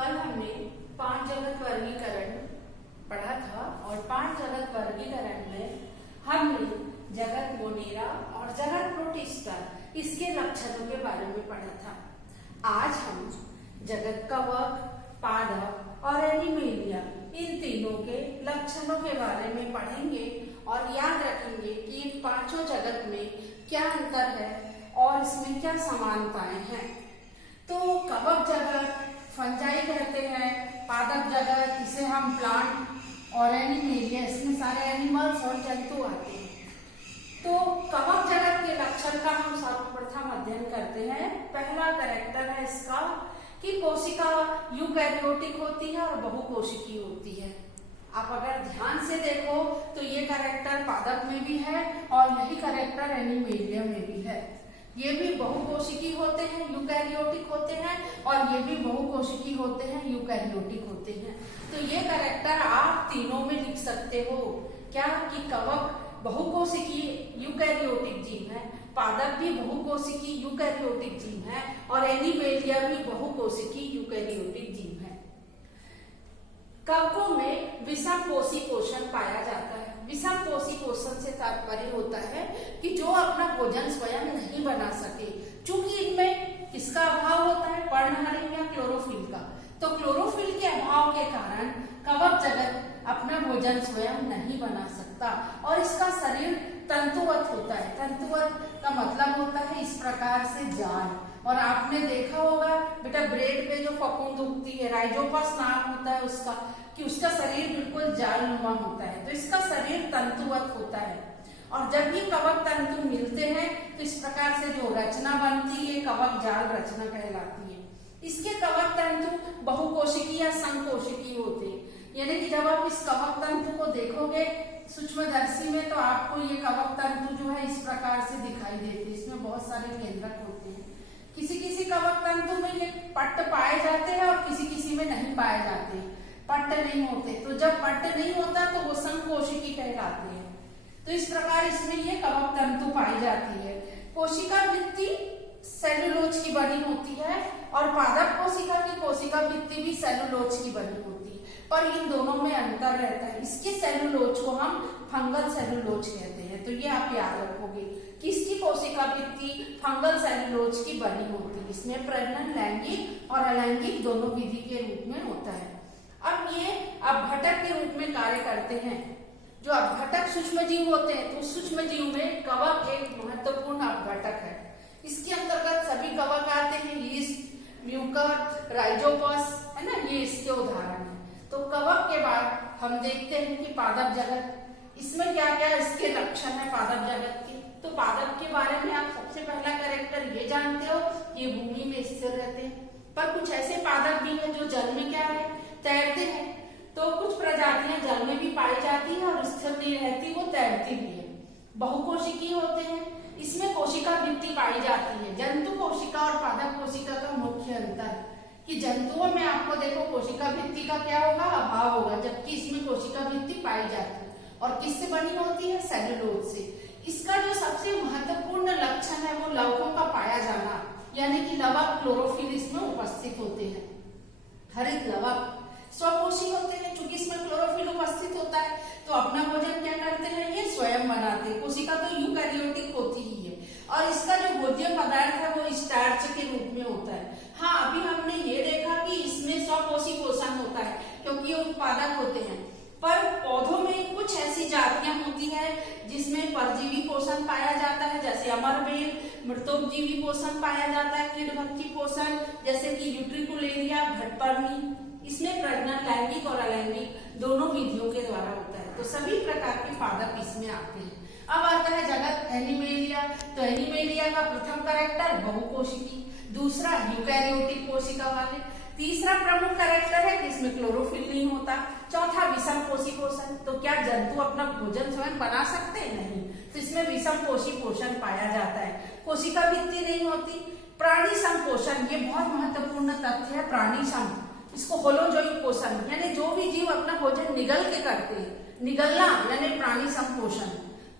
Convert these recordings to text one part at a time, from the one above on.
कल हमने 5 जगत वर्गीकरण पढ़ा था और 5 जगत वर्गीकरण में हमने जगत मोनेरा और जगत प्रोटिस्टा इसके लक्षणों के बारे में पढ़ा था। आज हम जगत कवक, पादप और एनिमेलिया इन तीनों के लक्षणों के बारे में पढ़ेंगे और याद रखेंगे कि इन पांचों जगत में क्या अंतर है और इसमें क्या समानताएं हैं। तो कवक जगत फंजाई कहते हैं, पादप जगत इसे हम प्लांट और एनिमेलिया इसमें सारे एनिमल्स और जंतु आते हैं। तो कवक जगत के लक्षण का हम सर्वप्रथम अध्ययन करते हैं। पहला कैरेक्टर है इसका कि कोशिका यूकैरियोटिक होती है और बहुकोशिकीय होती है। आप अगर ध्यान से देखो तो ये कैरेक्टर पादप में भी है और यही कैरेक्टर एनिमेलिया में भी है। ये भी बहुकोशिकीय होते हैं, यूकैरियोटिक होते हैं और ये भी बहुकोशिकीय होते हैं, यूकैरियोटिक होते हैं। तो ये कैरेक्टर आप तीनों में लिख सकते हो क्या कि कवक बहुकोशिकीय यूकैरियोटिक जीव है, पादप भी बहुकोशिकीय यूकैरियोटिक जीव है और एनिमेलिया भी बहुकोशिकीय यूकैरियोटिक जीव है। कवकों में विषम कोशी पोषण पाया जाता है। विषम कोशी पोषण से तात्पर्य होता है कि जो अपना भोजन स्वयं नहीं बना सके, चूंकि इनमें किसका अभाव होता है, पर्णहरित या क्लोरोफिल का। तो क्लोरोफिल के अभाव के कारण कवक जगत अपना भोजन स्वयं नहीं बना सकता और इसका शरीर तंतुवत होता है। तंतुवत का मतलब होता है इस प्रकार से जाल। और आपने देखा होगा बेटा ब्रेड पे जो फफूंद उगती है, राइजोपस नाम होता है उसका, कि उसका शरीर बिल्कुल जालनुमा होता है। तो इसका शरीर तंतुवत होता है और जब ये कवक तंतु मिलते हैं तो इस प्रकार से जो रचना बनती है कवक जाल रचना कहलाती है। इसके कवक तंतु बहुकोशिकीय या संकोशिकीय होते हैं। यानी कि जब आप इस कवक तंतु को देखोगे सूक्ष्मदर्शी में तो आपको ये कवक तंतु जो है इस प्रकार से दिखाई देते हैं। इसमें बहुत सारे केंद्रक होते हैं। किसी किसी कवक तंतु में ये पट्ट पाए जाते हैं और किसी किसी में नहीं पाए जाते, पट्ट नहीं होते। तो जब पट्ट नहीं होता तो वो संकोशिकी कहलाते हैं। तो इस प्रकार इसमें ये कवक तंतु पाई जाती है। कोशिका भित्ति सेलुलोज की बनी होती है और पादप कोशिका की कोशिका भित्ति भी सेलुलोज की बनी होती है, पर इन दोनों में अंतर रहता है। इसके सेलुलोज को हम फंगल सेलुलोज कहते हैं। तो ये आप याद रखोगे कि इसकी कोशिका भित्ति फंगल सेलुलोज की बनी होती है। इसमें प्रजनन लैंगिक और अलैंगिक दोनों विधि के रूप में होता है। अब ये अपघटक के रूप में कार्य करते हैं। जो अपघटक सूक्ष्म जीव होते हैं तो सूक्ष्म जीव में कवक एक महत्वपूर्ण अपघटक है। इसके अंतर्गत सभी कवक आते हैं, यीस्ट, म्यूकर, राइजोपस, है ना, ये इसके उदाहरण है। तो कवक के बाद हम देखते हैं कि पादप जगत, इसमें क्या क्या इसके लक्षण है पादप जगत के। तो पादप के बारे में आप सबसे पहला कैरेक्टर ये जानते हो, ये भूमि में स्थिर रहते हैं। पर कुछ ऐसे पादप भी हैं जो जल में क्या है, तैरते हैं। तो कुछ प्रजातियां जल में भी पाई जाती है और स्थिर नहीं रहती, वो तैरती भी है। बहुकोशिकीय होते हैं, इसमें कोशिका भित्ति पाई जाती है। जंतु कोशिका और पादप कोशिका का मुख्य अंतर कि जंतुओं में आपको देखो कोशिका भित्ति का क्या होगा, अभाव होगा, जबकि इसमें कोशिका भित्ति पाई जाती है। और किससे बनी होती है, सेलुलोज से। इसका जो सबसे महत्वपूर्ण लक्षण है वो लवकों का पाया जाना, यानी कि लवक क्लोरोफिल इसमें उपस्थित होते हैं। हरित लवक स्वपोषी होते हैं, चूंकि इसमें क्लोरोफिल उपस्थित होता है तो अपना भोजन क्या करते हैं, ये स्वयं बनाते हैं। कोशिका तो यूकैरियोटिक होती ही है और इसका जो भोज्य पदार्थ है वो स्टार्च के रूप में होता है। हाँ, अभी हमने ये देखा कि इसमें स्वपोषी पोषण होता है क्योंकि ये उत्पादक होते हैं। पर पौधों में कुछ ऐसी जातियां होती है जिसमें परजीवी पोषण पाया जाता है, जैसे अमरबेल, मृतोपजीवी पोषण पाया जाता है, कीटभक्षी पोषण जैसे कि यूट्रिकुलेरिया, घटपर्णी। इसमें प्रजनन लैंगिक और अलैंगिक दोनों विधियों के द्वारा होता है। तो सभी प्रकार के पादप इसमें आते हैं। अब आता है जगत एनिमेलिया। तो एनिमेलिया का प्रथम कैरेक्टर बहुकोशिकीय, दूसरा यूकैरियोटिक कोशिका वाले, तीसरा प्रमुख कैरेक्टर है जिसमें क्लोरोफिल नहीं होता, चौथा विषम कोशी पोषण। तो क्या जंतु अपना भोजन स्वयं बना सकते हैं? नहीं। तो इसमें विषम कोशी पोषण पाया जाता है। कोशिका भित्ति नहीं होती। प्राणी संपोषण, ये बहुत महत्वपूर्ण तथ्य है। प्राणी सम, इसको होलोजोइक पोषण, यानी जो भी जीव अपना भोजन निगल के करते हैं, निगलना यानी प्राणी संपोषण।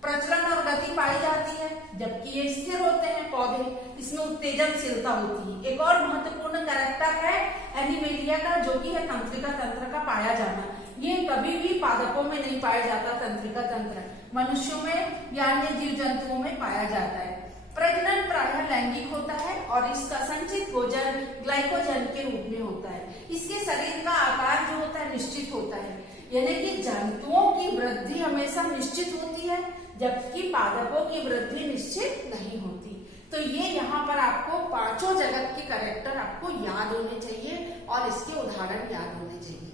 प्रचलन और गति पाई जाती है, जबकि ये स्थिर होते हैं पौधे, इसमें उत्तेजनशीलता होती है। एक और महत्वपूर्ण कैरेक्टर है एनिमेलिया का, जो कि है तंत्रिका तंत्र का पाया जाना। ये कभी भी पादपों में नहीं पाया जाता, तंत्रिका तंत्र मनुष्यों में या अन्य जीव जंतुओं में पाया जाता है। प्रजनन प्रायः लैंगिक होता है और इसका संचित भोजन ग्लाइकोजन के रूप में होता है। इसके शरीर का आकार जो होता है निश्चित होता है, यानी कि जंतुओं की वृद्धि हमेशा निश्चित होती है, जबकि पादपों की वृद्धि निश्चित नहीं होती। तो ये यहाँ पर आपको पांचों जगत के कैरेक्टर आपको याद होने चाहिए और इसके उदाहरण याद होने चाहिए।